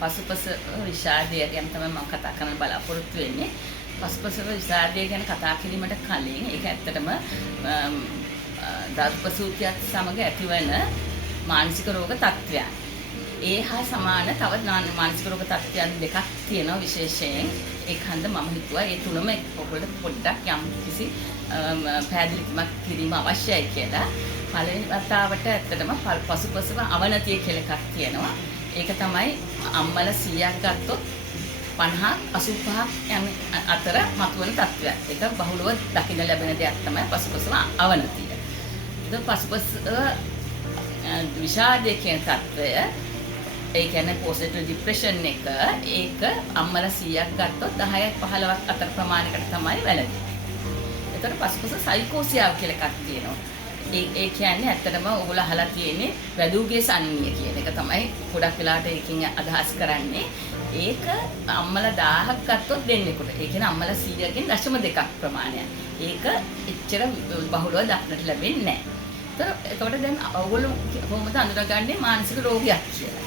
පසුපස විෂාදය ගැන තමයි මම කතා කරන්න බලාපොරොත්තු වෙන්නේ. පසුපස විෂාදය ගැන කතා කිරීමට කලින් ඒක ඇත්තටම දරුපසූතියත් සමග ඇතිවන මානසික රෝග තත්ත්වයන්. ඒ හා සමාන තව මානසික රෝග තත්ත්වයන් දෙකක් තියෙනවා විශේෂයෙන්. ඒකන්ද මම හිතුවා ඒ තුනම ඔයගොල්ලෝ පොඩ්ඩක් යම් කිසි පැහැදිලිකමක් කිරීම අවශ්‍යයි කියලා. පළවෙනි වතාවට ඇත්තටම පසුපසව අවනතිය කියලා එකක් තියෙනවා. ඒක තමයි අම්මලා 100ක් ගත්තොත් 50ක් 85ක් යන අතර මතුවන තත්ත්වයක්. ඒක බහුලව දකින්න ලැබෙන දෙයක් තමයි පසුපසව අවනතිය. ඒක පසුපස විෂාදයේ කියන තත්ත්වය ඒ කියන්නේ පොසිටිව් ડિප්‍රෙෂන් එක ඒක අම්මලා 100ක් ගත්තොත් 10ක් 15ක් අතර ප්‍රමාණයකට තමයි වැළඳෙන්නේ. ඒතර පසුපස සයිකෝසියාව කියලා එකක් තියෙනවා. ඒ කියන්නේ ඇත්තටම ඔයගොල්ලෝ අහලා තියෙන්නේ වැදුගේ සන්නිය කියන එක තමයි ගොඩක් වෙලාවට ඒකින් අදහස් කරන්නේ. ඒක අම්මලා 1000ක් ගත්තොත් දෙන්නෙකුට. ඒ කියන්නේ අම්මලා 100කින් 0.2ක් ප්‍රමාණයක්. ඒක එච්චර බහුලව දක්නට ලැබෙන්නේ නැහැ. එතකොට දැන් ඔයගොල්ලෝ කොහොමද අඳුරගන්නේ මානසික රෝගයක් කියලා?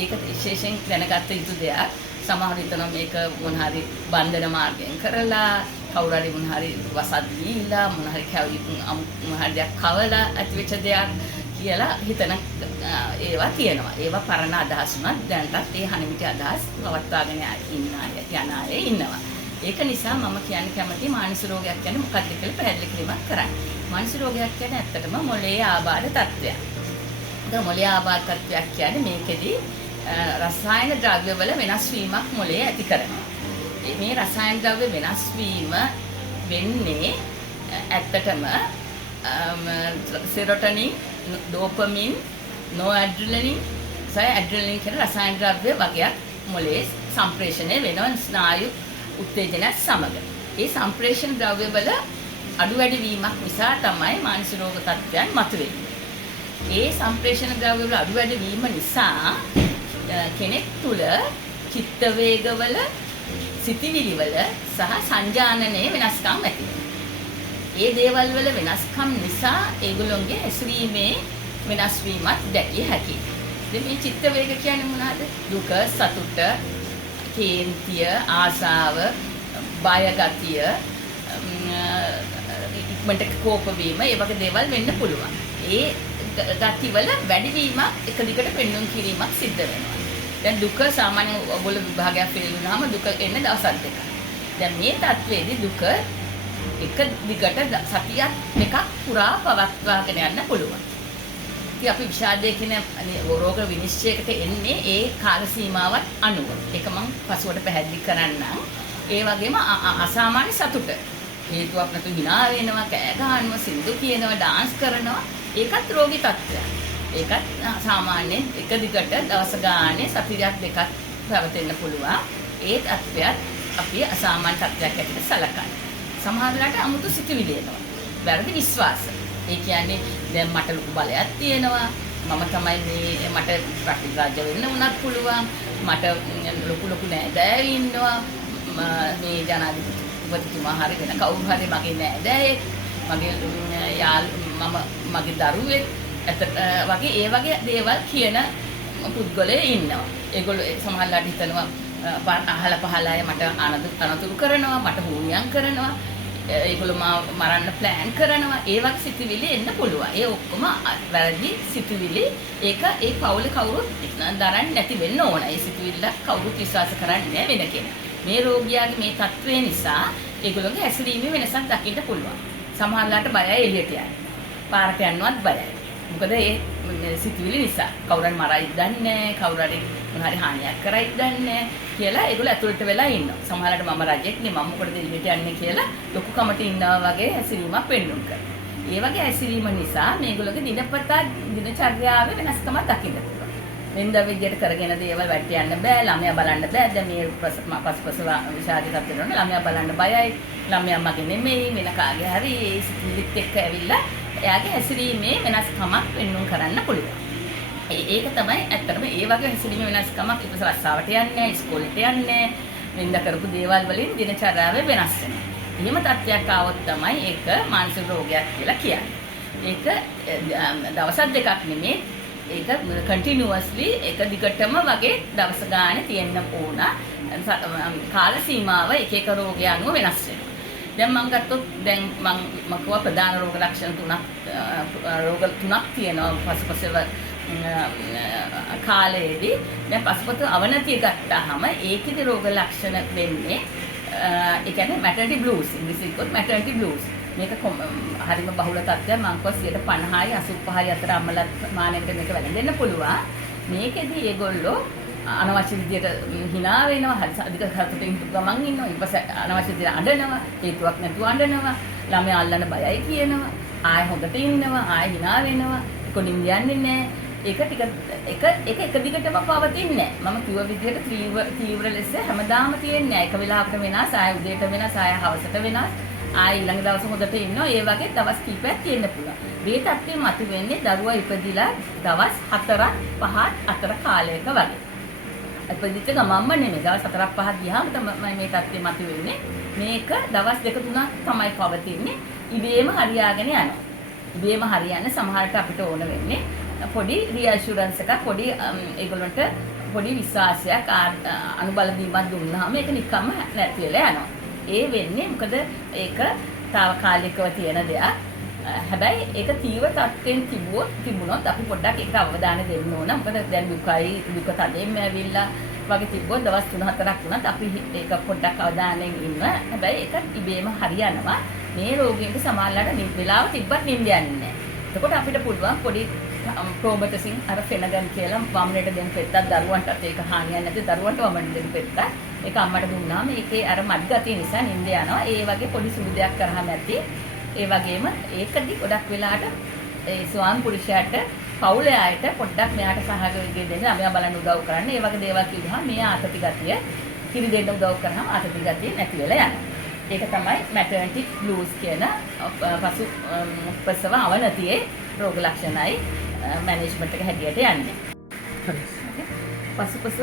ඒක විශේෂයෙන් දැනගත්ත යුතු දෙයක්. සමහර විටම මේක මොන හරි බන්ධන මාර්ගයෙන් කරලා කවුරු හරි මොන හරි වසත් දීලා මොන හරි මොන හරි දෙයක් කවලා ඇතිවෙච්ච දෙයක් කියලා හිතන ඒවා තියෙනවා. ඒවා පරණ අදහස් උනත් දැන්ටත් ඒ හනිමිටි අදහස් පවත්වාගෙන යන අය ඉන්නවා. ඒක නිසා මම කියන්න කැමති මානසික රෝගයක් කියන්නේ මොකක්ද කියලා පැහැදිලි කිරීමක් කරන්න. මානසික රෝගයක් කියන්නේ ඇත්තටම මොළයේ ආබාධ තත්ත්වයක්. ඒක මොළයේ ආබාධ තත්ත්වයක් කියන්නේ මේකෙදි රසායන ද්‍රව්‍ය වල වෙනස් වීමක් මොළයේ ඇති කරනවා. මේ රසායන ද්‍රව්‍ය වෙනස් වීම වෙන්නේ ඇත්තටම සෙරොටොනින්, ඩෝපමින්, නොඇඩ්‍රිනලින් සහ ඇඩ්‍රිනලින් කියන රසායන ද්‍රව්‍ය වගේක් මොළයේ සම්ප්‍රේෂණය වෙනවා ස්නායු උත්තේජනයත් සමග. ඒ සම්ප්‍රේෂණ ද්‍රව්‍ය වල අඩු වැඩි වීමක් නිසා තමයි මානසික රෝග තත්ත්වයන් මතුවෙන්නේ. ඒ සම්ප්‍රේෂණ ද්‍රව්‍ය වල අඩු වැඩි වීම නිසා කෙනෙක් තුළ චිත්ත වේගවල සිතිවිලි වල සහ සංජානනයේ වෙනස්කම් ඇති වෙනවා. ඒ දේවල් වල වෙනස්කම් නිසා ඒගොල්ලෝගේ හැසිරීමේ වෙනස් වීමක් දැකිය හැකියි. ඉතින් මේ චිත්ත වේග කියන්නේ මොනවාද? දුක, සතුට, කේන්තිය, ආසාව, බය ගතිය, ඉක්මනට කෝප වීම, ඒ වගේ දේවල් වෙන්න පුළුවන්. ඒ ගති වල වැඩිවීමක් එක දිගට පෙන්වුම් කිරීමක් සිද්ධ වෙනවා. දැන් දුක සාමාන්‍ය ඔයගොල්ලෝ විභාගයක් ෆේල් වුණාම දුක එන්නේ දවස් 2ක්. දැන් මේ තත්ත්වයේදී දුක එක දිගට සතියක් දෙකක් පුරා පවත්වාගෙන යන්න පුළුවන්. ඉතින් අපි විෂාදය කියන රෝග විනිශ්චයකට එන්නේ ඒ කාල සීමාවත් අනුව. ඒක මම පසුවට පැහැදිලි කරන්නම්. ඒ වගේම අසාමාන්‍ය සතුට. හේතුවක් නැතු hina වෙනවා, කෑ ගහනවා, සින්දු කියනවා, ඩාන්ස් කරනවා. ඒකත් රෝගී තත්ත්වයක්. ඒකත් සාමාන්‍යයෙන් එක දිගට දවස් ගානේ සතියක් දෙකක් පැවතෙන්න පුළුවන්. ඒ තත්ත්වයක් අපි අසාමාන්‍ය තත්ත්වයක් හැටියට සලකනවා. සමහර වෙලාවට අමුතු සිතුවිලි එනවා. වැරදි විශ්වාස. ඒ කියන්නේ දැන් මට ලොකු බලයක් තියෙනවා. මම තමයි මේ මට ප්‍රතිරාජ්‍ය වෙන්න උනත් පුළුවන්. මට ලොකු නෑදෑයෝ ඉන්නවා. මේ ජනාධිපතිතුමා හරි වෙන කවුරු හරි මගේ නෑදෑයෙක්. මගේ මගේ දරුවෙක් වගේ ඒ වගේ දේවල් කියන පුද්ගලයෝ ඉන්නවා. ඒගොල්ලෝ සමහරවිට හිතනවා අහල පහල අය මට අනතුරු කරනවා, මට හුනියම් කරනවා, ඒගොල්ලෝ මාව මරන්න ප්ලෑන් කරනවා. ඒ වගේ සිතුවිලි එන්න පුළුවන්. ඒ ඔක්කොම වැරදි සිතුවිලි. ඒක ඒ පවුලේ කවුරුත් දරන්නේ නැති වෙන්න ඕන. ඒ සිතුවිල්ල කවුරුත් විශ්වාස කරන්නේ වෙන කෙනෙක්. මේ රෝගියාගේ මේ තත්ත්වය නිසා ඒගොල්ලෝගේ හැසිරීමේ වෙනසක් දකින්න පුළුවන්. සමහරවිට බයයි එළියට යන්න. පාරට යන්නවත් බයයි. මොකද ඒ සිතුවිලි නිසා කවුරු හරි මරයිද දන්නේ නැහැ, කවුරු හරි මොන හරි හානියක් කරයිද දන්නේ නැහැ කියලා ඒගොල්ලෝ ඇතුළට වෙලා ඉන්නවා. සමහරවිට මම රජෙක් නේ, මම මොකටද එළියට යන්නේ කියලා ලොකු කමට ඉන්නවා වගේ හැසිරීමක් පෙන්වන්න කරනවා. ඒ වගේ හැසිරීම නිසා මේගොල්ලෝගේ දිනපතා දිනචර්යාවේ වෙනස්කමක් දකින්න පුළුවන්. වෙනද විදියට කරගෙන දේවල් වැට යන්න බෑ, ළමයා බලන්න බෑ. දැන් මේ පසුපස විෂාදයට වෙනවනේ, ළමයා බලන්න බයයි. ළමයා මගේ නෙමෙයි, වෙන කාගේ හරි ඒ සිතිවිලිත් එක්ක ඇවිල්ලා එයාගේ හැසිරීමේ වෙනස්කමක් වෙන්නුම් කරන්න පුළුවන්. ඒක තමයි ඇත්තටම ඒ වගේ හැසිරීමේ වෙනස්කමක් ඉපස රස්සාවට යන්නේ, ඉස්කෝලේට යන්නේ, වෙනද කරපු දේවල් වලින් දිනචර්යාවේ වෙනස් වෙනවා. එහෙම තත්ත්වයක් ආවොත් තමයි ඒක මානසික රෝගයක් කියලා කියන්නේ. ඒක දවස් දෙකක් නෙමෙයි ඒක කන්ටිනියුවස්ලි එක දිගටම වගේ දවස ගානේ තියෙන්න ඕන. කාල සීමාව එක එක රෝගය අනුව වෙනස් වෙනවා. දැන් මම ගත්තොත් දැන් මම කව ප්‍රධාන රෝග ලක්ෂණ තුනක් තියෙනවා පසුපසව කාලයේදී. දැන් පසුපස අවනතිය ගත්තාම ඒකෙදි රෝග ලක්ෂණ වෙන්නේ ඒ කියන්නේ මැටර්නිටි බ්ලූස් ඉංග්‍රීසියෙන් කියොත් මැටර්නිටි බ්ලූස්. මේක හරිම බහුල තත්ත්වයක්. මම කව 50යි 85යි අතර අම්මලා මානෙකට මේක වැළඳෙන්න පුළුවන්. මේකෙදි ඒගොල්ලෝ අනවශ්‍ය විදියට hina වෙනවා, හරි අධික සතුටින් ගමන් ඉන්නවා, ඊට පස්සේ අනවශ්‍ය විදියට අඬනවා, හේතුවක් නැතුව අඬනවා, ළමයා අල්ලන්න බයයි කියනවා, ආයෙ හොඳට ඉන්නවා, ආයෙ hina වෙනවා, කොනින් යන්නේ නැහැ. ඒක එක දිගටම පවතින්නේ නැහැ. මම කිව්ව විදියට තීව්‍ර ලෙස හැමදාම තියෙන්නේ නැහැ. එක වෙලාවකට වෙනස්, ආයෙ උදේට වෙනස්, ආයෙ හවසට වෙනස්, ආයෙ ඊළඟ දවස හොඳට ඉන්නවා. ඒ වගේ දවස් කිහිපයක් තියෙන්න පුළුවන්. මේ තත්ත්වය මතුවෙන්නේ දරුවා ඉපදිලා දවස් 4ක් 5ක් අතර කාලයක වගේ. ඉපදිච්ච ගමන්ම නෙමෙයි. දවස් 4ක් 5ක් ගියාම තමයි මේ තත්ත්වය මතුවෙන්නේ. මේක දවස් 2-3ක් තමයි පවතින්නේ. ඉබේම හරියාගෙන යනවා. ඉබේම හරියන්න සමහරට අපිට ඕන වෙන්නේ පොඩි රියැෂුරන්ස් එකක්, පොඩි ඒගොල්ලන්ට පොඩි විශ්වාසයක් අනුබල දීමක් දුන්නාම ඒක නිකම්ම නැති වෙලා යනවා. ඒ වෙන්නේ මොකද ඒක తాවකාලිකව තියෙන දෙයක්. හැබැයි ඒක තීව්‍ර තත්ත්වෙන් තිබුණොත් අපි පොඩ්ඩක් ඒකට අවධානය දෙන්න ඕන. මොකද දැන් දුක තදෙන්න ඇවිල්ලා වගේ තිබ්බොත් දවස් 3-4ක් වුණත් අපි ඒක පොඩ්ඩක් අවධානයෙන් ඉන්න. හැබැයි ඒක ඉබේම හරියනවා. මේ රෝගීන්ට සමානලට වෙලාව තිබ්බත් නිින්ද යන්නේ නැහැ. එතකොට අපිට පුළුවන් පොඩි ප්‍රෝබටසින් අර ෆෙනගන් කියලා වමනට දෙන්න පෙත්තක් දරුවන්ටත් ඒක හානියක් නැති දරුවන්ට වමනට දෙන්න පෙත්තක් ඒක අම්මට දුන්නාම ඒකේ අර මඩ්ගතිය නිසා නිින්ද යනවා. ඒ වගේ පොඩි සුළු දෙයක් කරාම ඇති. ඒ වගේම ඒකදී ගොඩක් වෙලාට ඒ ස්වාමි පුරුෂයාට පවුලේ අයට පොඩ්ඩක් මෙයාට සහයෝගය දෙන්න, මෙයා බලන්න උදව් කරන්න. ඒ වගේ දේවල් කිව්වහම මෙයා ආතති ගතිය කිරි දෙන්න උදව් කරාම ආතති ගතිය නැති වෙලා යනවා. ඒක තමයි මැටර්නිටි බ්ලූස් කියන පසු ප්‍රසව අවනතියේ රෝග ලක්ෂණයි මැනේජ්මන්ට් එක හැටියට යන්නේ. පසුපසව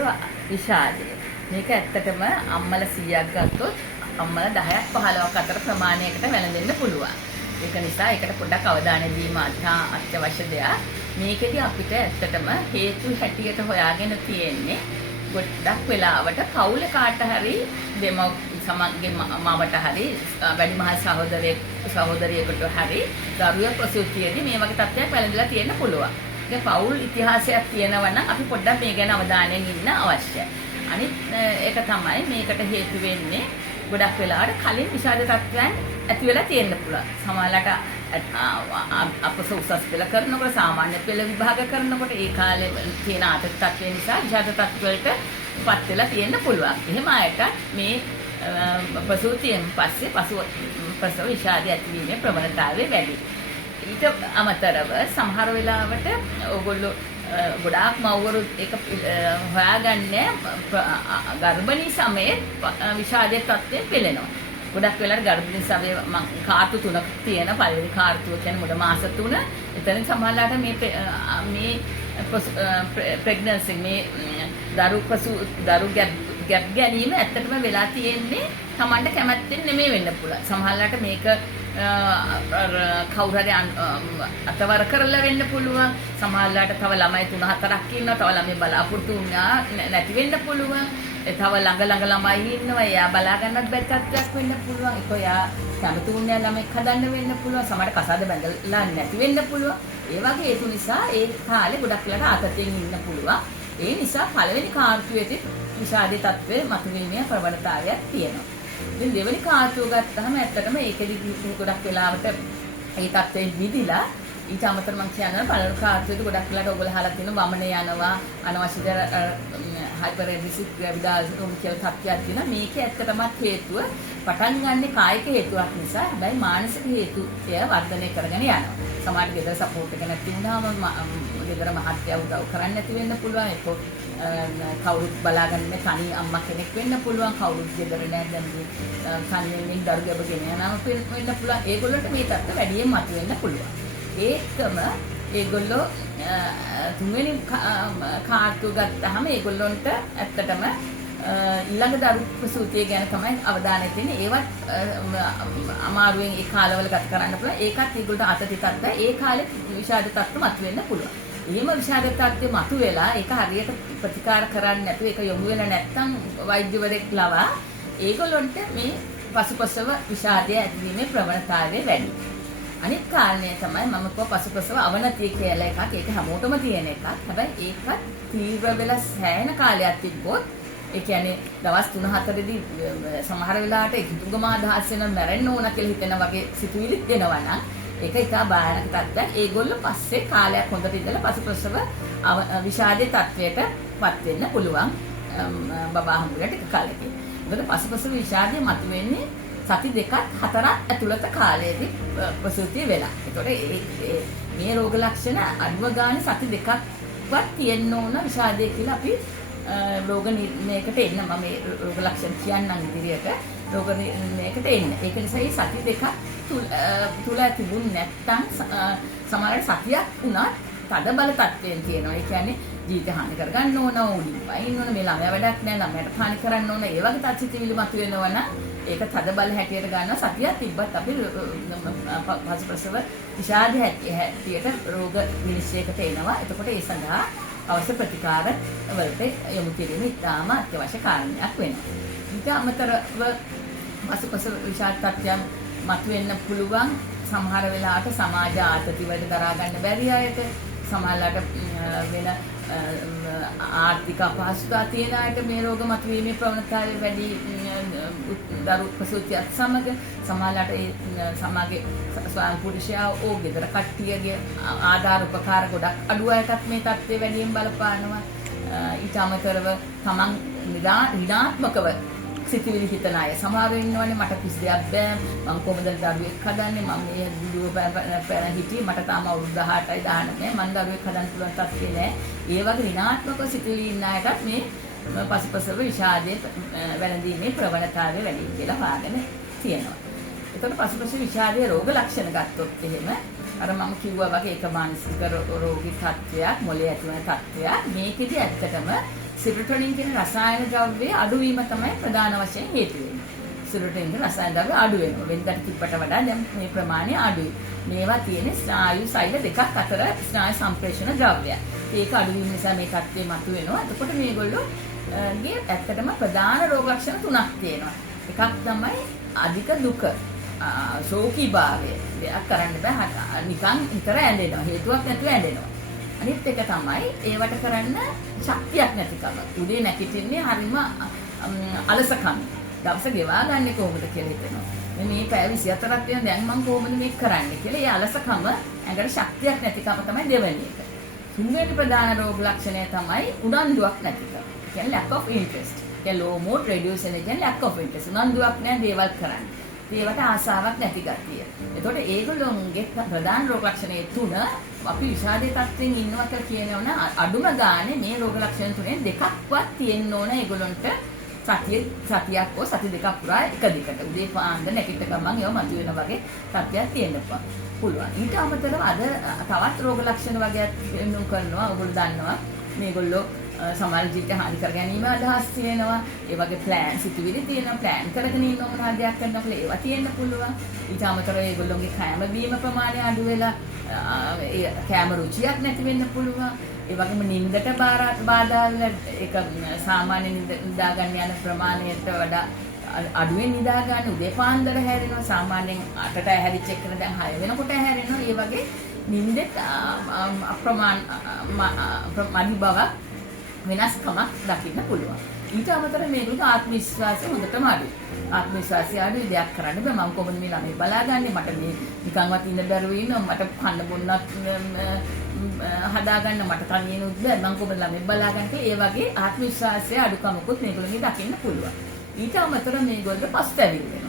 විෂාදය. මේක ඇත්තටම අම්මලා 100ක් ගත්තොත් අම්මලා 10ක් 15ක් අතර ප්‍රමාණයකට වැළඳෙන්න පුළුවන්. ඒක නිසා ඒකට පොඩ්ඩක් අවධානය දීම අත්‍යවශ්‍ය දෙයක්. මේකෙදි අපිට ඇත්තටම හේතු හැටියට හොයාගෙන තියෙන්නේ ගොඩක් වෙලාවට පවුල කාට හරි සමගගේ මවට හරි වැඩිමහල් සහෝදරියෙකුට හරි දරුවෙක් ප්‍රසූතියේදී මේ වගේ තත්ත්වයක් වැළඳලා තියෙන්න පුළුවන්. ඒක පවුල් ඉතිහාසයක් තියෙනවා නම් අපි පොඩ්ඩක් මේ ගැන අවධානයෙන් ඉන්න අවශ්‍යයි. අනිත් ඒක තමයි මේකට හේතු වෙන්නේ ගොඩක් වෙලාවට කලින් විෂාද තත්ත්වයන් ඇති වෙලා තියෙන්න පුළුවන්. සමහරවිට අපස උසස් පෙළ කරනකොට සාමාන්‍ය පෙළ විභාග කරනකොට ඒ කාලේ තියෙන ආතති තත්ත්වය නිසා විෂාද තත්ත්වවලට පත් වෙලා තියෙන්න පුළුවන්. එහෙම අයට මේ ප්‍රසූතියෙන් පස්සේ ප්‍රසව විෂාදය ඇතිවීමේ ප්‍රවණතාවය වැඩි. ඊට අමතරව සමහර වෙලාවට ඕගොල්ලෝ ගොඩාක් මව්වරු ඒක හොයාගන්නේ ගර්භණී සමයේ විෂාදයේ තත්ත්වයෙන් පෙළෙනවා. ගොඩක් වෙලාවට ගර්භණී සමයේ කාර්තු 3ක් තියෙන පළවෙනි කාර්තුව කියන්නේ මුල මාස 3. එතනින් සමහරලාට මේ ප්‍රෙග්නන්සි මේ දරු ගැප් ගැනීම ඇත්තටම වෙලා තියෙන්නේ Tamanට කැමැත්තෙන් නෙමෙයි වෙන්න පුළුවන්. සමහරලාට මේක කවුරු හරි අතවර කරලා වෙන්න පුළුවන්. සමහරලාට තව ළමයි 3-4ක් ඉන්නවා. තව ළමයි බලාපොරොත්තු නැති වෙන්න පුළුවන්. තව ළඟ ළමයි ඉන්නවා. එයා බලා ගන්නත් බැරි තත්ත්වයක් වෙන්න පුළුවන්. ඒක එයා කැමති වුණා ළමෙක් හදන්න වෙන්න පුළුවන්. සමහරට කසාද බැඳලා නැති වෙන්න පුළුවන්. ඒ වගේ හේතු නිසා ඒ කාලේ ගොඩක් වෙලාට ආතතියෙන් ඉන්න පුළුවන්. ඒ නිසා පළවෙනි කාර්තුවේදී විෂාදයේ තත්ත්වයේ මතුවීමේ ප්‍රවණතාවයක් තියෙනවා. ඉතින් දෙවෙනි කාර්තුව ගත්තහම ඇත්තටම ඒකෙදි ගොඩක් වෙලාවට ඒ තත්ත්වයෙන් මිදිලා ඊට අමතරව මම කියනවා පළවෙනි කාර්තුවේදී ගොඩක් වෙලාවට ඔයගොල්ලෝ අහලා තියෙනවා වමනේ යනවා අනවශ්‍ය හයිපරෙඩිසික් ග්‍රැවිඩාසිස් කියලා තත්ත්වයක් තියෙනවා. මේකේ ඇත්තටම හේතුව පටන් ගන්න කායික හේතුවක් නිසා හැබැයි මානසික හේතුය වර්ධනය කරගෙන යනවා. සමහරවිට ගෙදර සපෝට් එක නැති වුණාම ගෙදර මහත්ය උදව් කරන්න නැති වෙන්න පුළුවන්. ඒක කවුරුත් බලාගන්න තනි අම්මා කෙනෙක් වෙන්න පුළුවන්. කවුරුත් ගෙදර නැහැ දැන් තනියෙන් දරු ගැබ ගෙන යනවා වෙන්න පුළුවන්. ඒගොල්ලන්ට මේ තත්ත්ව වැඩියෙන් මතුවෙන්න පුළුවන්. ඒකම ඒගොල්ලෝ තුන්වෙනි කාර්තුව ගත්තාම ඒගොල්ලොන්ට ඇත්තටම ඊළඟ දරු ප්‍රසූතිය ගැන තමයි අවධානය දෙන්නේ. ඒවත් අමාරුවෙන් ඒ කාලවල ගත කරන්න පුළුවන්. ඒකත් ඒගොල්ලන්ට අතති තත්ත්වය ඒ කාලේ විෂාද තත්ත්ව මතුවෙන්න පුළුවන්. එහෙම විෂාද තත්ත්වෙ මතුවෙලා ඒක හරියට ප්‍රතිකාර කරන්නේ නැතුව ඒක යොමු වෙලා නැත්නම් වෛද්‍යවරයෙක් ලවා ඒගොල්ලන්ට මේ පසුපසව විෂාදය ඇතිවීමේ ප්‍රවණතාවය වැඩි. අනිත් කාරණය තමයි මම කිව්ව පසුපසව අවනතිය කියලා එකක්. ඒක හැමෝටම තියෙන එකක්. හැබැයි ඒකත් තීව්‍ර වෙලා සෑහෙන කාලයක් තිබ්බොත් ඒ කියන්නේ දවස් 3-4දී සමහර වෙලාවට එකතුගම අදහස් වෙන මැරෙන්න ඕන කියලා හිතන වගේ සිතුවිලිත් දෙනවා නම් ඒක ඉතා භයානක තත්ත්වයක්. ඒගොල්ලෝ පස්සේ කාලයක් හොඳට ඉඳලා පසුපසව විෂාදයේ තත්ත්වයටපත් වෙන්න පුළුවන් බබා හම්බුලට එක කාලෙකින්. මොකද පසුපසව විෂාදය මතුවෙන්නේ සති 2-4ක් ඇතුළත කාලයේදී ප්‍රසූතිය වෙලා. ඒතකොට මේ රෝග ලක්ෂණ අඩුව ගානේ සති 2ක්වත් තියෙන්න ඕන විෂාදය කියලා අපි රෝග නිర్ణයකට එන්න මම මේ රෝග ලක්ෂණ කියන්නම් ඉදිරියට රෝග නිర్ణයකට එන්න. ඒක නිසා මේ සති 2ක් තුල තිබුණ නැත්නම් සමහරවිට සතියක් උනත් තද බල තත්ත්වයෙන් තියෙනවා. ඒ කියන්නේ ජීවිත හානි කරගන්න ඕන, උඩින් පයින් ඕන, මේ ළමයා වැඩක් නැහැ, ළමයාට හානි කරන්න ඕන, ඒ වගේ තත්ත්වෙවිලි මතුවෙනවා නම් ඒක තද බල හැටියට ගන්නවා. සතියක් තිබ්බත් අපි පසුපසව විෂාද හැටියට රෝග විනිශ්චයකට එනවා. එතකොට ඒ සඳහා අවශ්‍ය ප්‍රතිකාර වලට යොමු කිරීම ඉතාම අත්‍යවශ්‍ය කාරණයක් වෙනවා. ඊට අමතරව පසුපසව විෂාද තත්ත්වයන් මතුවෙන්න පුළුවන් සමහර වෙලාවට සමාජ ආතති වලට දරා ගන්න බැරි අයට, සමහරලාට වෙන ආර්ථික අපහසුතා තියෙන අයට මේ රෝග මතුවීමේ ප්‍රවණතාවය වැඩි. දරු ප්‍රසූතියත් සමග සමහරලාට ඒ සමාජයේ ස්වාම පුරුෂයා ඕ ගෙදර කට්ටියගේ ආධාර උපකාර ගොඩක් අඩු අයටත් මේ තත්ත්වය වැඩියෙන් බලපානවා. ඊට අමතරව තමන් ඍණාත්මකව සිතිවිලි හිතන අය සමහරව ඉන්නවනේ මට කිසි දෙයක් බෑ, මම කොහොමද දරුවෙක් හදන්නේ, මම මේ දුව පැන හිටියේ, මට තාම අවුරුදු 18යි 19යි, මම දරුවෙක් හදන්න පුළුවන් තත්ත්වේ නෑ. ඒ වගේ ඍණාත්මක සිතිවිලි ඉන්න අයටත් මේ පසුපසව විෂාදයේ වැළඳීමේ ප්‍රවණතාවය වැඩි කියලා හොයාගෙන තියෙනවා. එතකොට පසුපස විෂාදයේ රෝග ලක්ෂණ ගත්තොත් එහෙම අර මම කිව්වා වගේ ඒක මානසික රෝගී තත්ත්වයක්, මොළයේ ඇතිවන තත්ත්වයක්. මේකෙදි ඇත්තටම සිරොටොනින් කියන රසායන ද්‍රව්‍යයේ අඩුවීම තමයි ප්‍රධාන වශයෙන් හේතු වෙන්නේ. සිරොටොනින් කියන රසායන ද්‍රව්‍ය අඩු වෙනවා. වෙනකට තිබ්බට වඩා දැන් මේ ප්‍රමාණය අඩුයි. මේවා තියෙන්නේ ස්නායු සෛල දෙකක් අතර ස්නායු සම්ප්‍රේෂණ ද්‍රව්‍යයක්. ඒක අඩුවීම නිසා මේ තත්ත්වය මතුවෙනවා. එතකොට මේගොල්ලෝ ගේ ඇත්තටම ප්‍රධාන රෝග ලක්ෂණ 3ක් තියෙනවා. එකක් තමයි අධික දුක, ශෝකීභාවය. දෙයක් කරන්න බෑ, නිකන් විතර ඇඬෙනවා, හේතුවක් නැතුව ඇඬෙනවා. අනිත් එක තමයි ඒවට කරන්න ශක්තියක් නැතිකම. උදේ නැගිටින්නේ හරිම අලසකම. දවස ගෙවා ගන්න කොහොමද කියලා හිතෙනවා. මේ පැය 24ක් වෙන දැන් මම කොහොමද මේක කරන්නේ කියලා. ඒ අලසකම ඇඟට ශක්තියක් නැතිකම තමයි දෙවෙනි එක. තුන්වෙනි ප්‍රධාන රෝග ලක්ෂණය තමයි උනන්දුවක් නැතිකම. කියන්නේ lack of interest. කියන්නේ low mood, reduced energy and lack of interest. උනන්දුවක් නැහැ දේවල් කරන්න. ඒවට ආසාවක් නැති ගතිය. එතකොට ඒගොල්ලෝන්ගේ ප්‍රධාන රෝග ලක්ෂණයේ තුන අපි විෂාදයේ තත්ත්වෙන් ඉන්නවා කියලා කියනවනම් අඩුම ගානේ මේ රෝග ලක්ෂණ තුනෙන් දෙකක්වත් තියෙන්න ඕන ඒගොල්ලන්ට සතියක් හෝ සති දෙකක් පුරා එක දිගට උදේ පාන්දර නැගිට ගමන් ඒව මතුවෙන වගේ තත්ත්වයක් තියෙන්න පුළුවන්. ඊට අමතරව අද තවත් රෝග ලක්ෂණ වගේක් වෙනුම් කරනවා. ඔයගොල්ලෝ දන්නවා මේගොල්ලෝ සමාජ ජීවිත හානි කර ගැනීම අදහස් තියෙනවා. ඒ වගේ ප්ලෑන් සිතුවිලි තියෙනවා. ප්ලෑන් කරගෙන ඉන්න මොනවා දෙයක් කරනවා කියලා ඒවා තියෙන්න පුළුවන්. ඊට අමතරව ඒගොල්ලෝගේ කැම බීම ප්‍රමාණය අඩු වෙලා ඒ කැම රුචියක් නැති වෙන්න පුළුවන්. ඒ වගේම නිින්දට බාධා වෙන ඒක සාමාන්‍ය නිදා ගන්න යන ප්‍රමාණයට වඩා අඩුවෙන් නිදා ගන්න. උදේ පාන්දර හැරෙනවා. සාමාන්‍යයෙන් 8ට හැරිච්ච එකන දැන් 6 වෙනකොට හැරෙනවා. ඒ වගේ නිින්දෙත් මදි බවක් වෙනස්කමක් දකින්න පුළුවන්. ඊට අමතරව මේගොල්ලෝ ආත්ම විශ්වාසය හොඳටම අඩුයි. ආත්ම විශ්වාසය අඩුයි, දෙයක් කරන්න බෑ. මම කොහොමද මේ ළමයි බලාගන්නේ? මට මේ නිකන්වත් ඉන්න බැරුව ඉන්නවා. මට කන්න බොන්නත් හදාගන්න මට තනියෙනුත් බෑ. මම කොහොමද ළමයි බලාගන්නේ? ඒ වගේ ආත්ම විශ්වාසය අඩුකමකුත් මේගොල්ලෝගේ දකින්න පුළුවන්. ඊට අමතරව මේගොල්ලෝ පස්තැවිලි වෙනවා.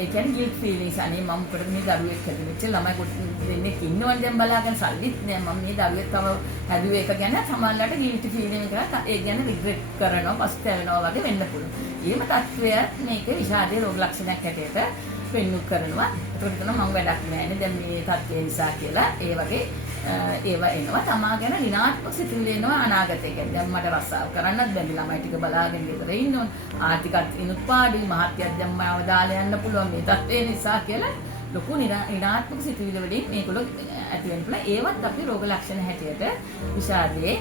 ඒ කියන්නේ guilt feelings. අනේ මම උකට මේ දරුවෙක් හැදුවෙච්ච ළමයි දෙන්නෙක් ඉන්නවනේ දැන් බලාගෙන සල්ලිත් නෑ. මම මේ දරුවෙක් තව හැදුවේ එක ගැන සමහරවිට guilt feeling එකක් ඒ ගැන regret කරනවා, පස්තැවෙනවා වගේ වෙන්න පුළුවන්. ඊම තත්ත්වය මේක විෂාදයේ රෝග ලක්ෂණයක් හැටියට පෙන්වු කරනවා. ඒකට තමයි මම වැඩක් නෑනේ දැන් මේ තත්ත්වය නිසා කියලා. ඒ වගේ ඒවා එනවා. තමා ගැන ඍණාත්මක සිතුවිලි එනවා අනාගතේ ගැන. දැන් මට රස්සාව කරන්නත් බැරි, ළමයි ටික බලාගෙන ඉඳලා ඉන්න ඕන. ආර්ථිකත් ඉනුත් පාඩුයි, මහත්යත් දැන් මාව දාලා යන්න පුළුවන් මේ තත්ත්වය නිසා කියලා ලොකු ඍණාත්මක සිතුවිලි වලින් මේගොල්ලෝ ඇති වෙන්න පුළුවන්. ඒවත් අපි රෝග ලක්ෂණ හැටියට විෂාදයේ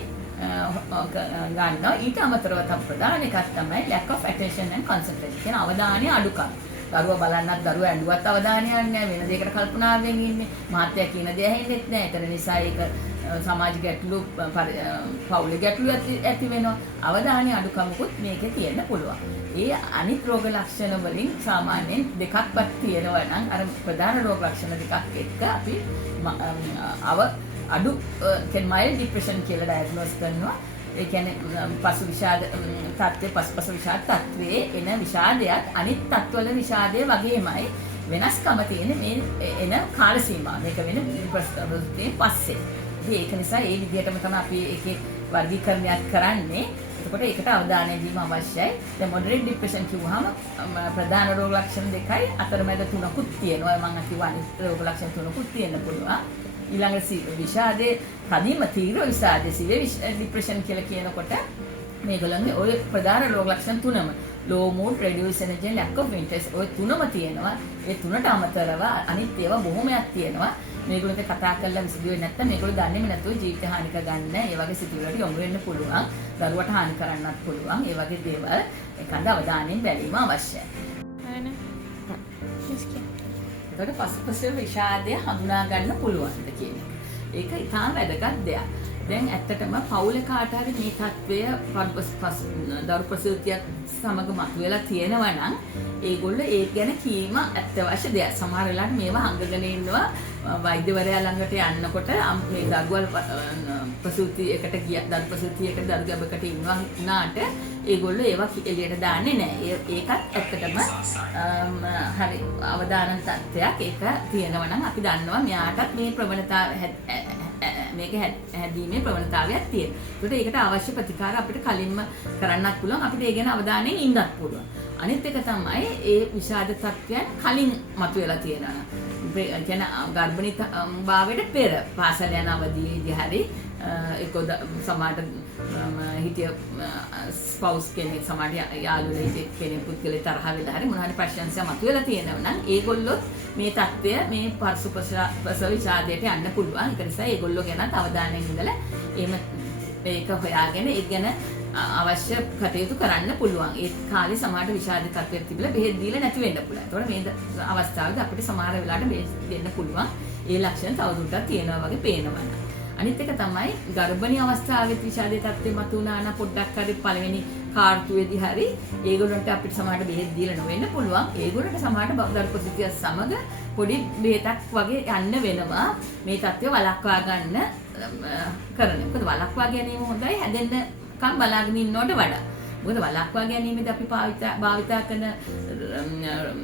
ගන්නවා. ඊට අමතරව තව ප්‍රධාන එකක් තමයි lack of attention and concentration. කියන අවධානය අඩුකම. දරුවා බලන්නත් දරුවා ඇඬුවත් අවධානයක් නැහැ. වෙන දෙයකට කල්පනාවෙන් ඉන්නේ. මහත්තයා කියන දේ ඇහෙන්නෙත් නැහැ. ඒතර නිසා ඒක සමාජික ගැටලු පවුලේ ගැටලු ඇති වෙනවා. අවධානය අඩුකමකුත් මේකේ තියෙන්න පුළුවන්. ඒ අනිත් රෝග ලක්ෂණ වලින් සාමාන්‍යයෙන් දෙකක්වත් තියෙනවා නම් අර ප්‍රධාන රෝග ලක්ෂණ දෙකක් එක්ක අපි අඩු mild depression කියලා diagnose කරනවා. ඒ කියන්නේ පසු විෂාද තත්ත්වයේ පසු විෂාද තත්ත්වයේ එන විෂාදයක් අනිත් තත්ත්වවල විෂාදයේ වගේමයි වෙනස්කම තියෙන මේ එන කාල සීමාව. මේක වෙන ප්‍රස්තාවයේ පස්සේ. ඉතින් ඒක නිසා ඒ විදිහටම තමයි අපි ඒකේ වර්ගීකරණයක් කරන්නේ. එතකොට ඒකට අවධානය දීම අවශ්‍යයි. දැන් මොඩරේට් ડિප්‍රෙෂන් කිව්වහම ප්‍රධාන රෝග ලක්ෂණ දෙකයි අතරමැද තුනකුත් තියෙනවා. මම කිව්වා අනිත් රෝග ලක්ෂණ තුනකුත් තියෙන්න පුළුවන්. ඊළඟ විෂාදයේ කදිම තීව්‍ර විෂාදයේ සිවියර් ડિප්‍රෙෂන් කියලා කියනකොට මේගොල්ලන්ගේ ওই ප්‍රධාන රෝග ලක්ෂණ තුනම low mood, reduced energy, lack of interest ඔය තුනම තියෙනවා. ඒ තුනට අමතරව අනිත් ඒවා බොහොමයක් තියෙනවා. මේගොල්ලෝ කතා කරලා විසඳුවේ නැත්නම් මේගොල්ලෝ දන්නේම නැතුව ජීවිත හානික ගන්න ඒ වගේ සිතුවිලි යොමු වෙන්න පුළුවන්. දරුවට හානි කරන්නත් පුළුවන්. ඒ වගේ දේවල් ඒකඳ අවධානයෙන් බැලීම අවශ්‍යයි. ඒකට පසුපස විෂාදය හඳුනා ගන්න පුළුවන්ද කියන එක. ඒක ඉතාම වැදගත් දෙයක්. දැන් ඇත්තටම පවුලේ කාට හරි මේ තත්වය දරු ප්‍රසූතියක් සමග මතුවලා තියෙනවා නම් ඒගොල්ලෝ ඒක ගැන කීම අත්‍යවශ්‍ය දෙයක්. සමහර වෙලාවට මේවා හංගගෙන ඉන්නවා වෛද්‍යවරයා ළඟට යන්නකොට මේ දරුවා ප්‍රසූතියකට ගිය දරු ප්‍රසූතියකට දරු ගැබකට ඉන්නාට ඒගොල්ලෝ ඒවා එළියට දාන්නේ නැහැ. ඒකත් ඇත්තටම හරි අවදානම් තත්ත්වයක්. ඒක තියෙනවා නම් අපි දන්නවා මෙයාටත් මේ ප්‍රවණතාව මේක හැදීමේ ප්‍රවණතාවයක් තියෙනවා. ඒකට අවශ්‍ය ප්‍රතිකාර අපිට කලින්ම කරන්නත් පුළුවන්. අපිට ඒ ගැන අවධානයෙන් ඉන්නත් පුළුවන්. අනිත් එක තමයි ඒ විෂාද තත්ත්වයන් කලින් මතුවලා තියෙනවා. කියන්නේ ගර්භණී භාවයට පෙර පාසල යන අවදීදී හරි ඒක සමාජ හිතිය ස්පවුස් කෙනෙක් සමාජ යාළුවෙක් කෙනෙක් පුද්ගලෙක් තරහ වෙලා හරි මොනවා හරි ප්‍රශ්නයක් මතුවලා තියෙනවා නම් ඒගොල්ලොත් මේ தත්ත්වය මේ ප්‍රසව විෂාදයට යන්න පුළුවන්. ඒක නිසා ඒගොල්ලෝ ගැනත් අවධානයෙන් ඉඳලා එහෙම ඒක හොයාගෙන ඒක ගැන අවශ්‍ය කටයුතු කරන්න පුළුවන්. ඒ කාලේ සමාජ විෂාද තත්ත්වයක් තිබිලා බෙහෙත් දීලා නැති වෙන්න පුළුවන්. ඒතකොට මේ අවස්ථාවේදී අපිට සමහර වෙලාවට බෙහෙත් දෙන්න පුළුවන්. ඒ ලක්ෂණ තවදුරටත් තියෙනවා වගේ පේනවා. අනිත් එක තමයි ගර්භණී අවස්ථාවේ විෂාදයේ තත්ත්වෙ මතුවනා නම් පොඩ්ඩක් හරි පළවෙනි කාර්තුවේදී හරි ඒගොල්ලන්ට අපිට සමහරට බෙහෙත් දීලා නොවෙන්න පුළුවන්. ඒගොල්ලන්ට සමහරට ගර්භපතිය සමග පොඩි බෙහෙතක් වගේ යන්න වෙනවා. මේ තත්ත්වය වළක්වා ගන්න කරන. මොකද වළක්වා ගැනීම හොඳයි හැදෙන්නකම් බලාගෙන ඉන්නවට වඩා. මොකද වළක්වා ගැනීමේදී අපි භාවිතා කරන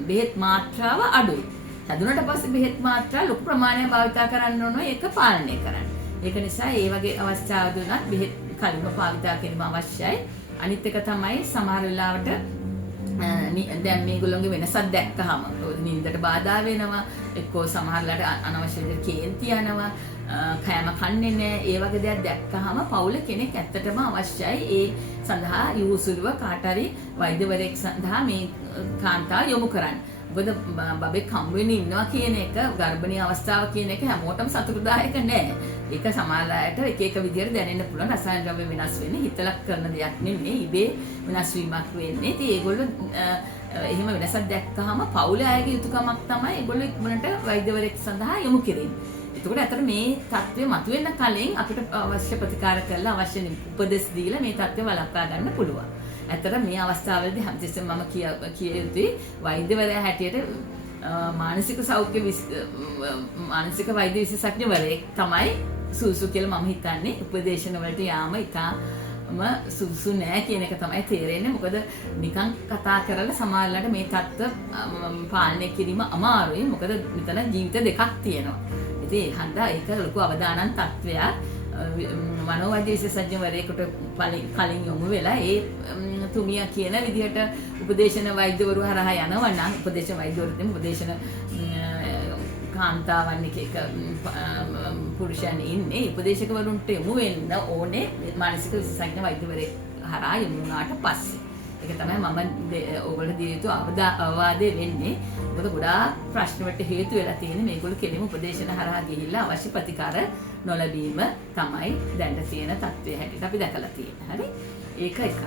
බෙහෙත් මාත්‍රාව අඩුයි. හැදුනට පස්සේ බෙහෙත් මාත්‍රා ලොකු ප්‍රමාණයක් භාවිතා කරන්න ඕන ඒක පාලනය කරන්න. ඒක නිසා ඒ වගේ අවස්ථාවදී උනත් බෙහෙත් කලින්ම භාවිතා කිරීම අවශ්‍යයි. අනිත් එක තමයි සමහර වෙලාවට දැන් මේගොල්ලෝගේ වෙනසක් දැක්කහම නින්දට බාධා වෙනවා. එක්කෝ සමහරලාට අනවශ්‍ය විදිහට කේන්ති යනවා. කෑම කන්නේ නැහැ. ඒ වගේ දේවල් දැක්කහම පවුල කෙනෙක් ඇත්තටම අවශ්‍යයි. ඒ සඳහා යොමුසුලුව කාට හරි වෛද්‍යවරයෙක් සඳහා මේ කාන්තාව යොමු කරන්න. මොකද බබෙක් හම්බ වෙන්න ඉන්නවා කියන එක ගර්භණී අවස්ථාව කියන එක හැමෝටම සතුටුදායක නෑ. ඒක සමහරවිට එක එක විදිහට දැනෙන්න පුළුවන්. රසායන ද්‍රව්‍ය වෙනස් වෙන්නේ හිතලක් කරන දෙයක් නෙමෙයි. ඉබේ වෙනස් වීමක් වෙන්නේ. ඉතින් ඒගොල්ලෝ එහෙම වෙනසක් දැක්කහම පවුලේ අයගේ යුතුයකමක් තමයි ඒගොල්ලෝ ඉක්මනට වෛද්‍යවරයෙක් සඳහා යොමු කිරීම. එතකොට අතට මේ තත්ත්වය මතුවෙන්න කලින් අපිට අවශ්‍ය ප්‍රතිකාර කරලා අවශ්‍ය උපදෙස් දීලා මේ තත්ත්වය වළක්වා ගන්න පුළුවන්. ඇත්තට මේ අවස්ථාවේදී හැමතිස්සෙම මම කිය යුතුයි වෛද්‍යවරයා හැටියට මානසික වෛද්‍ය විශේෂඥවරයෙක් තමයි සුසු කියලා මම හිතන්නේ. උපදේශන වලට යාම ඉතාම සුසු නෑ කියන එක තමයි තේරෙන්නේ. මොකද නිකන් කතා කරලා සමහරවිට මේ තත්ත්ව පාලනය කිරීම අමාරුයි. මොකද මෙතන ජීවිත දෙකක් තියෙනවා. ඉතින් හන්දා ඒක ලොකු අවදානම් තත්ත්වයක්. මනෝවෛද්‍ය විශේෂඥවරයෙකුට කලින් යොමු වෙලා ඒ තුමිය කියන විදිහට උපදේශන වෛද්‍යවරු හරහා යනවා නම් උපදේශන වෛද්‍යවරුන් උපදේශන කාන්තාවන් එක පුරුෂයන් ඉන්නේ උපදේශකවරුන්ට යොමු වෙන්න ඕනේ මානසික විශේෂඥ වෛද්‍යවරයෙක් හරහා යොමු වුණාට පස්සේ. ඒක තමයි මම ඕගොල්ලෝ දිය යුතු අවවාදය වෙන්නේ. මොකද ගොඩාක් ප්‍රශ්න වලට හේතු වෙලා තියෙන්නේ මේගොල්ලෝ කෙලිම උපදේශන හරහා ගිහිල්ලා අවශ්‍ය ප්‍රතිකාර නොලැබීම තමයි දැන් තියෙන තත්ත්වය හැටියට අපි දැකලා තියෙන්නේ. හරි? ඒක එකක්.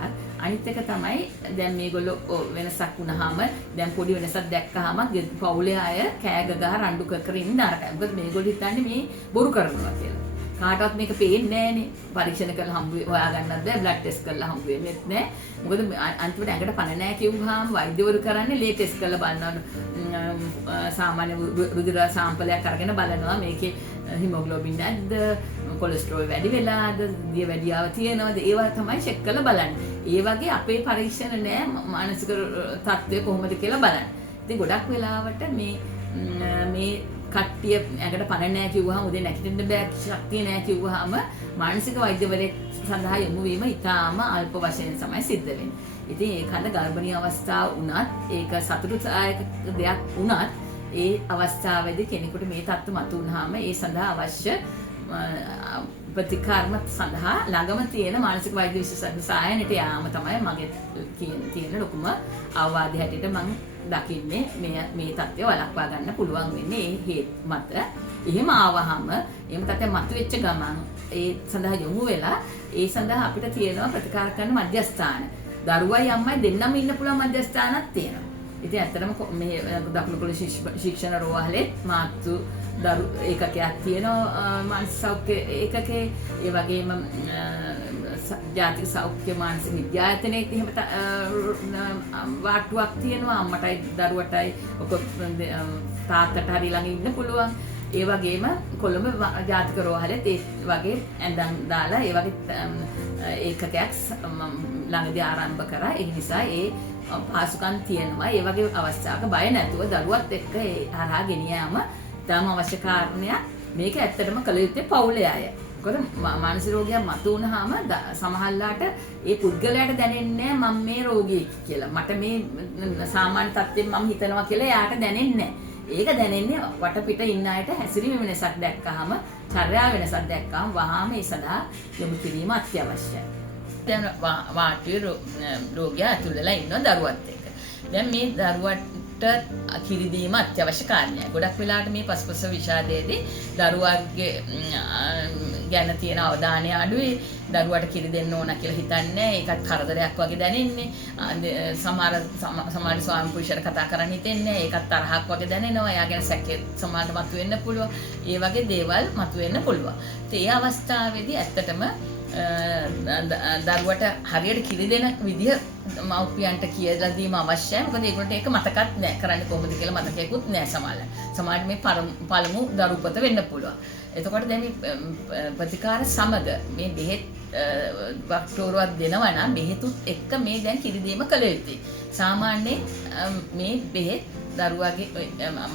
අනිත් එක තමයි දැන් මේගොල්ලෝ වෙනසක් වුණාම දැන් පොඩි වෙනසක් දැක්කහම පවුලේ අය කෑග ගහ රණ්ඩු කර ඉන්න අරකයි. මොකද මේගොල්ලෝ හිතන්නේ මේ බොරු කරනවා කියලා. කාටවත් මේක පේන්නේ නැහනේ. පරීක්ෂණ කරලා හොයාගන්නත් බෑ, බ්ලඩ් ටෙස්ට් කරලා හම්බ වෙන්නේත් නැහැ. මොකද අන්තිමට ඇඟට පණ නැහැ කියුවාම වෛද්‍යවරු කරන්නේ ලේ ටෙස්ට් කරලා බලනවා. සාමාන්‍ය රුධිර සාම්පලයක් අරගෙන බලනවා මේකේ හිමොග්ලෝබින් නැද්ද, කොලෙස්ටරෝල් වැඩි වෙලාද, දිය වැඩියාව තියෙනවද, ඒවා තමයි චෙක් කරලා බලන්නේ. ඒ වගේ අපේ පරීක්ෂණ නෑ මානසික තත්ත්වය කොහොමද කියලා බලන්න. ඉතින් ගොඩක් වෙලාවට මේ කට්ටිය ඇඟට පණ නැහැ කිව්වහම උදේ නැගිටින්න බෑ, ශක්තිය නැහැ කිව්වහම මානසික වෛද්‍යවරයෙක් සඳහා යොමු වීම ඉතාම අල්ප වශයෙන් තමයි සිද්ධ වෙන්නේ. ඉතින් ඒකඳ ගර්භණී අවස්ථාව වුණත් ඒක සතුටුදායක දෙයක් වුණත් ඒ අවස්ථාවේදී කෙනෙකුට මේ තත්ත්ව මතු වුණාම ඒ සඳහා අවශ්‍ය ප්‍රතිකාරම සඳහා ළඟම තියෙන මානසික වෛද්‍ය විශේෂඥ සායනයට යාම තමයි මගේ තියෙන ලොකුම අවවාදය හැටියට මම දකින්නේ මේ තත්ත්වය වළක්වා ගන්න පුළුවන් වෙන්නේ ඒ හේතු මත. එහෙම ආවහම එහෙම තත්ත්වයක් මතුවෙච්ච ගමන් ඒ සඳහා යොමු වෙලා ඒ සඳහා අපිට තියෙනවා ප්‍රතිකාර කරන මධ්‍යස්ථාන. දරුවයි අම්මයි දෙන්නම ඉන්න පුළුවන් මධ්‍යස්ථානක් තියෙනවා. ඉතින් ඇත්තටම මේ දකුණු පොළොව ශික්ෂණ රෝහලේ මාතෘ දරු ඒකකයක් තියෙනවා මානසික සෞඛ්‍ය ඒකකේ ඒ වගේම ජාතික සෞඛ්‍ය මානසික විද්‍යායතනයේ එහෙම වාට්ටුවක් තියෙනවා අම්මටයි දරුවටයි ඔක තාත්තට හරි ළඟ ඉන්න පුළුවන්. ඒ වගේම කොළඹ ජාතික රෝහලෙත් ඒ වගේ ඇඳන් දාලා ඒ වගේ ඒකකයක් ළඟදී ආරම්භ කරා. ඒ නිසා ඒ පාසුකම් තියෙනවා. ඒ වගේ අවස්ථාවක බය නැතුව දරුවත් එක්ක ඒ හරහා ගෙනියාම තම අවශ්‍ය කාරණයක්. මේක ඇත්තටම කළ යුත්තේ පවුලේ අය. මොකද මානසික රෝගයක් මතු වුණාම සමහරලාට ඒ පුද්ගලයාට දැනෙන්නේ මම මේ රෝගියෙක් කියලා. මට මේ සාමාන්‍ය තත්ත්වෙන් මම හිතනවා කියලා එයාට දැනෙන්නේ නැහැ. ඒක දැනෙන්නේ වටපිට ඉන්න අයට හැසිරීම වෙනසක් දැක්කහම, චර්යා වෙනසක් දැක්කහම වහාම ඒ සඳහා යොමු කිරීම අත්‍යවශ්‍යයි. දැන් වාට්ටුවේ රෝගියා ඇතුළේලා ඉන්න දරුවත් එක්ක. දැන් මේ දරුවට කිරි දීම අත්‍යවශ්‍ය කාරණයක්. ගොඩක් වෙලාවට මේ පසුපස විෂාදයේදී දරුවාගේ ගැන තියෙන අවධානය අඩුයි. දරුවට කිරි දෙන්න ඕන කියලා හිතන්නේ. ඒකත් කරදරයක් වගේ දැනෙන්නේ. සමහර ස්වාමි පුරුෂයර කතා කරන්න හිතෙන්නේ. ඒකත් තරහක් වගේ දැනෙනවා. එයා ගැන සැකේ සමාජ මතුවෙන්න පුළුවන්. ඒ වගේ දේවල් මතුවෙන්න පුළුවන්. ඒ අවස්ථාවේදී ඇත්තටම දරුවට හරියට කිරි දෙන විදිහ මව්පියන්ට කියලා දීම අවශ්‍යයි. මොකද ඒගොල්ලන්ට ඒක මතකත් නැහැ. කරන්නේ කොහොමද කියලා මතකයක්වත් නැහැ සමහරවිට. සමහරවිට මේ පළමු දරුපත වෙන්න පුළුවන්. එතකොට දැන් මේ ප්‍රතිකාර සමග මේ බෙහෙත් වක්ටෝරුවක් දෙනවා නම් බෙහෙතුත් එක්ක මේ දැන් කිරි දීම කළ යුතුයි. සාමාන්‍යයෙන් මේ බෙහෙත් දරුවාගේ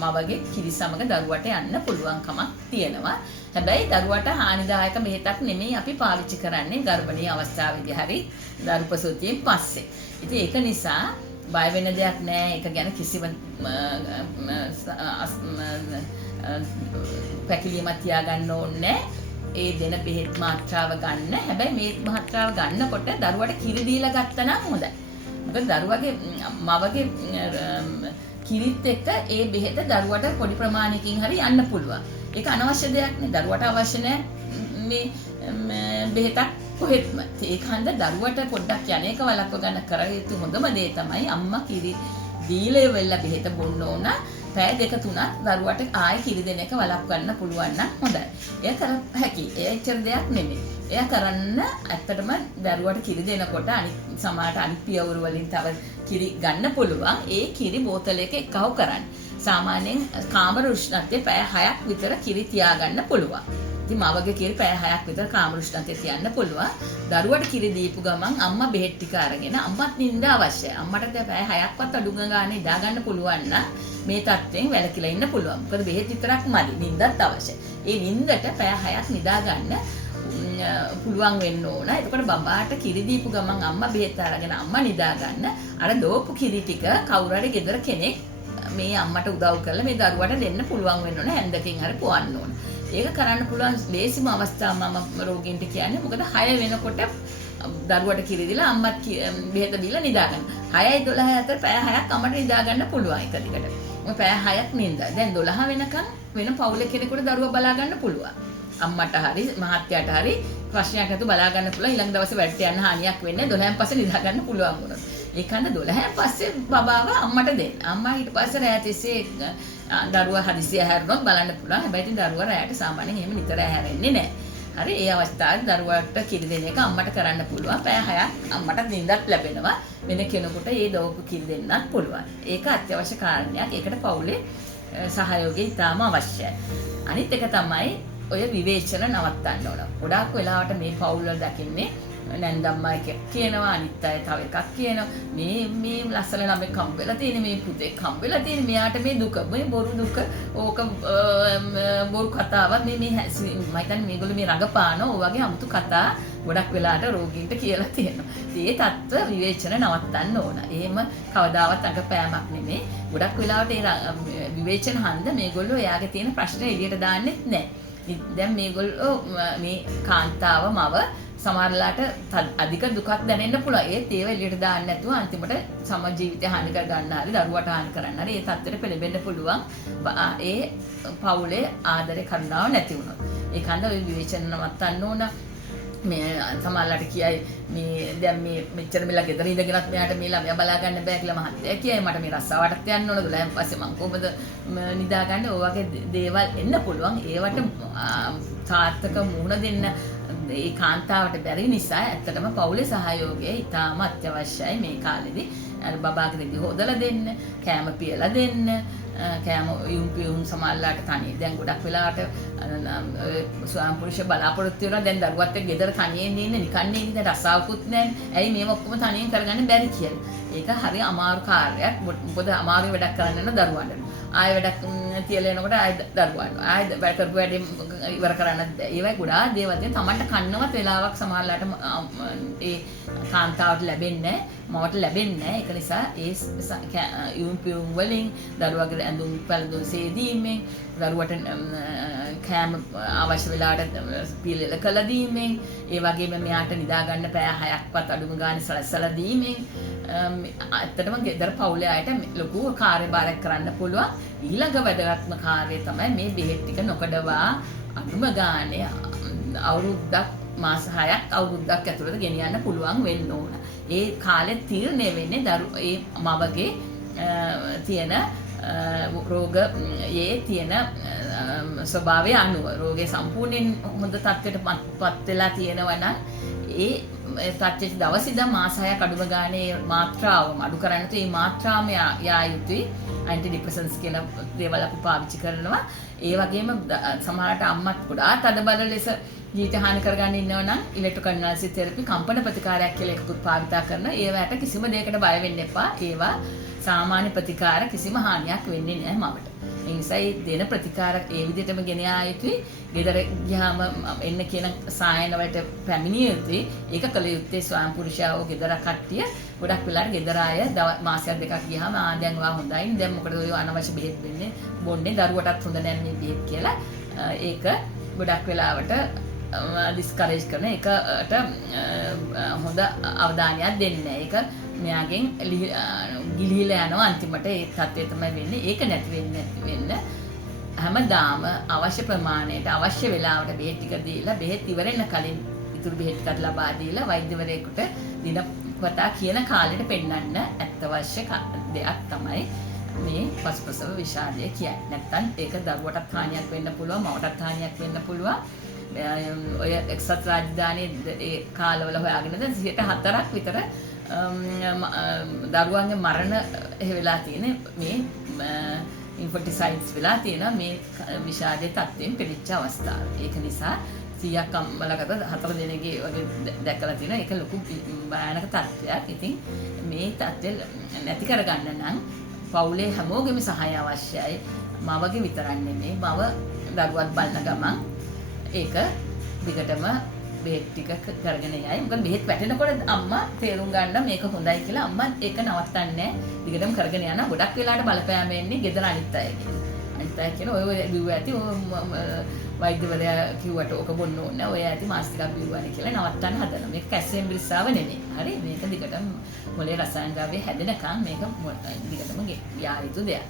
මවගේ කිරි සමග දරුවට යන්න පුළුවන්කමක් තියෙනවා. හැබැයි දරුවට හානිදායක බෙහෙතක් නෙමෙයි අපි පාවිච්චි කරන්නේ ගර්භණී අවස්ථාවේදී හරි දරු ප්‍රසූතියෙන් පස්සේ. ඉතින් ඒක නිසා බය වෙන දෙයක් නෑ. ඒක ගැන කිසිම පැකිලීමක් තියාගන්න ඕනේ. ඒ දෙන බෙහෙත් මාත්‍රාව ගන්න. හැබැයි මේ මාත්‍රාව ගන්නකොට දරුවට කිරි දීලා ගත්තා නම් හොඳයි. මොකද දරුවගේ මවගේ කිරිත් එක්ක ඒ බෙහෙත දරුවට පොඩි ප්‍රමාණයකින් හරි යන්න පුළුවන්. ඒක අනවශ්‍ය දෙයක් නේ. දරුවට අවශ්‍ය නැහැ මේ බෙහෙතක් කොහෙත්ම. ඒක හන්ද දරුවට පොඩ්ඩක් යන්නේක වළක්ව ගන්න කර යුතු හොඳම දේ තමයි අම්මා කිරි දීලා වෙලා බෙහෙත බොන්න ඕන. පැය දෙක තුනක් දරුවට ආයෙ කිරි දෙන එක වළක්වන්න පුළුවන් නම් හොඳයි. ඒක කර හැකි. ඒ එච්චර දෙයක් නෙමෙයි. එයා කරන්න ඇත්තටම දරුවට කිරි දෙනකොට අනිත් සමාජයට අනිත් පියවරු වලින් තව කිරි ගන්න පුළුවන්. ඒ කිරි බෝතලයක එකව කරන්න. සාමාන්‍යයෙන් කාමර උෂ්ණත්වයේ පැය 6ක් විතර කිරි තියාගන්න පුළුවන්. ඉතින් මවගේ කිරි පැය 6ක් විතර කාමර උෂ්ණත්වයේ තියන්න පුළුවන්. දරුවට කිරි දීපු ගමන් අම්මා බෙහෙත් ටික අරගෙන අම්මත් නිින්ද අවශ්‍යයි. අම්මට දැන් පැය 6ක්වත් අඩු ගානේ ඉඳා ගන්න පුළුවන් නම් මේ තත්ත්වයෙන් වැළකීලා ඉන්න පුළුවන්. මොකද බෙහෙත් විතරක් මදි. නිින්දත් අවශ්‍යයි. ඒ නිින්දට පැය 6ක් නිදා ගන්න පුළුවන් වෙන්න ඕන. එතකොට බබාට කිරි දීපු ගමන් අම්මා බෙහෙත් අරගෙන අම්මා නිදා ගන්න. අර දෝපු කිරි ටික කවුරු හරි ගෙදර කෙනෙක් මේ අම්මට උදව් කරලා මේ දරුවට දෙන්න පුළුවන් වෙන්න ඕන. හැන්දකින් හරි පුවන්න ඕන. ඒක කරන්න පුළුවන් ලේසිම අවස්ථාව මම රෝගීන්ට කියන්නේ. මොකද 6 වෙනකොට දරුවට කිරි දීලා අම්මත් බෙහෙත දීලා නිදා ගන්න. 6යි 12යි අතර පැය 6ක් අම්මට නිදා ගන්න පුළුවන් එක දිගට. ඔය පැය 6ක් නින්දා. දැන් 12 වෙනකන් වෙන පවුලේ කෙනෙකුට දරුවා බලා ගන්න පුළුවන්. අම්මට හරි මහත්තයාට හරි ප්‍රශ්නයක් නැතුව බලා ගන්න පුළුවන්. ඊළඟ දවසේ වැඩට යන්න හානියක් වෙන්නේ 12න් පස්සේ නිදා ගන්න පුළුවන් වුණොත්. ඒකන්ද 12න් පස්සේ බබාව අම්මට දෙන්න. අම්මා ඊට පස්සේ රෑ තිස්සේ දරුවා හදිසිය හැරුණොත් බලන්න පුළුවන්. හැබැයි ඉතින් දරුවා රෑට සාමාන්‍යයෙන් එහෙම නිතර හැරෙන්නේ නැහැ. හරි ඒ අවස්ථාවේ දරුවාට කිරි දෙන එක අම්මට කරන්න පුළුවන්. පැය 6ක් අම්මට නිින්දක් ලැබෙනවා. වෙන කෙනෙකුට ඒ දවක කිරි දෙන්නත් පුළුවන්. ඒක අත්‍යවශ්‍ය කාරණයක්. ඒකට පවුලේ සහයෝගය ඉතාම අවශ්‍යයි. අනිත් එක තමයි ඔය විවේචන නවත්තන්න ඕන. ගොඩාක් වෙලාවට මේ පවුල් වල දකින්නේ නැන්දම්මා එක කියනවා අනිත් අය තව එකක් කියනවා. මේ ලස්සන ළමෙක් හම්බ වෙලා තියෙන මේ පුතෙක් හම්බ වෙලා තියෙන මෙයාට මේ දුක මේ බොරු දුක ඕක බොරු කතාවක් මේ මම හිතන්නේ මේගොල්ලෝ මේ රඟපාන ඕ වගේ 아무තු කතා ගොඩක් වෙලාට රෝගීන්ට කියලා තියෙනවා. ඒ தত্ত্ব විවේචන නවත්තන්න ඕන. එහෙම කවදාවත් අඟපෑමක් නෙමෙයි. ගොඩක් වෙලාවට ඒ විවේචන හන්ද මේගොල්ලෝ එයාගේ තියෙන ප්‍රශ්න එළියට දාන්නෙත් නැහැ. දැන් මේගොල්ලෝ මේ කාන්තාව මව සමහරලාට අධික දුකක් දැනෙන්න පුළුවන්. ඒත් ඒව එළියට දාන්න නැතුව අන්තිමට සම ජීවිතය හානි කර ගන්න හරි දරුවට හානි කරන්න හරි ඒ තත්ත්වෙට පෙළඹෙන්න පුළුවන්. ඒ පවුලේ ආදරේ කරුණාව නැති වුණොත්. ඒකන්ද ඔය විවේචන නවත්තන්න ඕන. මේ සමහරලාට කියයි මේ දැන් මේ මෙච්චර මෙලා ගෙදර ඉඳගෙනත් මෙයාට මේ ළමයා බලා ගන්න බෑ කියලා මහත්තයා කියයි. මට මේ රස්සාවටත් යන්න ඕන 12න් පස්සේ මං කොහොමද නිදාගන්නේ? ඔය වගේ දේවල් එන්න පුළුවන්. ඒවට සාර්ථක මුහුණ දෙන්න ඒ කාන්තාවට බැරි නිසා ඇත්තටම පවුලේ සහයෝගය ඉතාම අත්‍යවශ්‍යයි මේ කාලෙදී. බබාගේ දෙවි හොදලා දෙන්න, කෑම පියලා දෙන්න, කෑම යුම් සමහරලාට තනිය. දැන් ගොඩක් වෙලාවට ස්වාම පුරුෂ බලාපොරොත්තු වෙනවා දැන් දරුවත් එක්ක ගෙදර තනියෙන් ඉන්නේ නිකන් ඉන්නේ රස්සාවකුත් නැහැ. ඇයි මේව ඔක්කොම තනියෙන් කරගන්න බැරි කියලා. ඒක හරි අමාරු කාර්යයක්. මොකද අමාරු වැඩක් කරන්න යන දරුවන්ට. ආයෙ වැඩක් තියලා එනකොට ආයෙ දරුවන්ට. ආයෙ වැඩ කරපු වැඩේ ඉවර කරන්නත් බැහැ. ඒවයි ගොඩාක් දේවල් තියෙන තමන්ට කන්නවත් වෙලාවක් සමහරලාට ඒ කාන්තාවට ලැබෙන්නේ නැහැ. මවට ලැබෙන්නේ නැහැ. ඒක නිසා ඒ යුම් වලින් දරුවගේ ඇඳුම් පැළඳුම් සේදීමෙන් දරුවට කෑම අවශ්‍ය වෙලාවට පිළිල කළ දීමෙන් ඒ වගේම මෙයාට නිදා ගන්න පැය 6ක්වත් අඩුම ගානේ සලස්සලා දීමෙන් ඇත්තටම ගෙදර පවුලේ අයට ලොකු කාර්යභාරයක් කරන්න පුළුවන්. ඊළඟ වැදගත්ම කාර්යය තමයි මේ බෙහෙත් ටික නොකඩවා අඩුම ගානේ අවුරුද්දක් මාස 6ක් අවුරුද්දක් ඇතුළත ගෙනියන්න පුළුවන් වෙන්න ඕන. ඒ කාලේ තීරණය වෙන්නේ ඒ මවගේ තියෙන රෝග තියෙන ස්වභාවය අනුව. රෝගේ සම්පූර්ණයෙන් හොඳ තත්ත්වයට පත් වෙලා තියෙනවා නම් ඒ තත්ත්වයේ දවස් ඉඳන් මාස 6ක් අඩුම ගානේ මාත්‍රාවම අඩු කරන්න තු මේ මාත්‍රාවම යා යුතුයි. ඇන්ටි ඩිප්‍රෙසන්ස් කියන දේවල් අපි පාවිච්චි කරනවා. ඒ වගේම සමහරට අම්මත් ගොඩාක් තදබල ලෙස ජීවිත හානි කරගන්න ඉන්නවා නම් ඉලෙක්ට්‍රෝකන්වල්සි තෙරපි කම්පන ප්‍රතිකාරයක් කියලා එකකුත් භාවිතා කරනවා. ඒවට කිසිම දෙයකට බය වෙන්න එපා. ඒවා සාමාන්‍ය ප්‍රතිකාර කිසිම හානියක් වෙන්නේ නැහැ මවට. ඒ නිසා මේ දෙන ප්‍රතිකාර ඒ විදිහටම ගෙන යා යුතුයි. ගෙදර ගියාම එන්න කියන සායන වලට පැමිණිය යුතුයි. ඒක කළ යුත්තේ ස්වාම පුරුෂයාව ගෙදර කට්ටිය ගොඩක් වෙලාවට ගෙදර අය මාසයක් දෙකක් ගියාම දැන් ඔයා හොඳයි. දැන් මොකද ඔය අනවශ්‍ය බෙහෙත් වෙන්නේ බොන්නේ දරුවටත් හොඳ නැහැ මේ බෙහෙත් කියලා. ඒක ගොඩක් වෙලාවට ඩිස්කරේජ් කරන එකට හොඳ අවධානයක් දෙන්නේ. ඒක මෙයාගෙන් ගිලිහිලා යනවා අන්තිමට ඒ තත්ත්වය තමයි වෙන්නේ. ඒක නැති වෙන්න හැමදාම අවශ්‍ය ප්‍රමාණයට අවශ්‍ය වෙලාවට බෙහෙත් ටික දීලා බෙහෙත් ඉවරෙන්න කලින් ඉතුරු බෙහෙත් ටිකක් ලබා දීලා වෛද්‍යවරයෙකුට දිනපතා කියන කාලෙට පෙන්වන්න අත්‍යවශ්‍ය දෙයක් තමයි මේ පසුපසව විෂාදය කියන්නේ. නැත්තම් ඒක දරුවටත් හානියක් වෙන්න පුළුවන්, මවටත් හානියක් වෙන්න පුළුවන්. ඔය එක්සත් රාජධානයේ ඒ කාලවල හොයාගෙන දැන් 4ක් විතර දරුවන්ගේ මරණ වෙලා තියෙන මේ ඉන්ෆන්ටිසයිඩ්ස් වෙලා තියෙන මේ විෂාදයේ තත්ත්වයෙන් පිළිච්ච අවස්ථාව. ඒක නිසා 100ක් අම්මලකට 4 දෙනෙක්ගේ වගේ දැකලා තියෙන ඒක ලොකු භයානක තත්ත්වයක්. ඉතින් මේ තත්ත්වය නැති කරගන්න නම් පවුලේ හැමෝගෙම සහාය අවශ්‍යයි. මවගේ විතරක් නෙමෙයි. මව දරුවත් බලන ගමන් ඒක දිගටම බෙහෙත් ටික කරගෙන යයි. මොකද බෙහෙත් වැටෙනකොට අම්මා තේරුම් ගන්න මේක හොඳයි කියලා අම්මා ඒක නවත්තන්නේ නැහැ. දිගටම කරගෙන යනවා. ගොඩක් වෙලාවට බලපෑම එන්නේ ගෙදර අනිත් අයගේ. අනිත් සිතා කියන ඔය බිව්ව ඇති වෛද්‍යවරයා කිව්වට ඔක බොන්න ඕනේ ඔය ඇති මාස් ටිකක් බිව්වනේ කියලා නවත්තන්න හදනවා. මේක කැස්සියම් බිරිස්සාව නෙමෙයි. හරි මේක දිගටම මොලේ රසායන ද්‍රව්‍ය හැදෙනකම් මේක දිගටම යා යුතු දෙයක්.